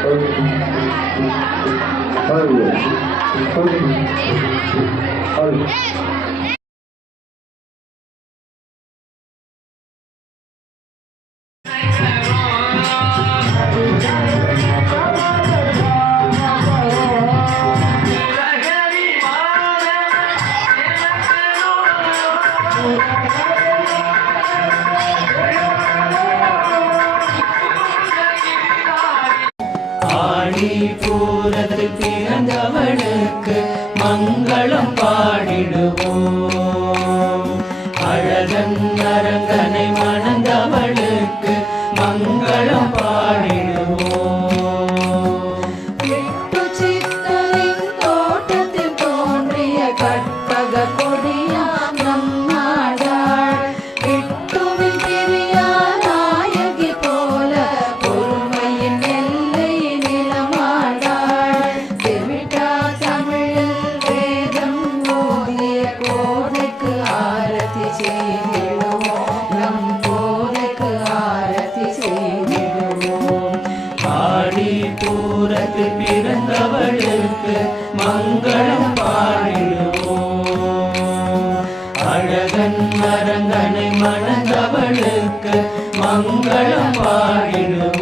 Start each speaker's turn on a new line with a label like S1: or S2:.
S1: 아이고 아이고 아이고
S2: Thank you. மணி பூரத்து பிறந்தவனுக்கு மங்களம் பாடிடுவோம். அழகன் அரங்கனை பூரத்து பிறந்தவளுக்கு மங்களம் பாடிடுவோம். அழகன் மரங்கனை மணந்தவளுக்கு மங்களம் பாடிடுவோம்.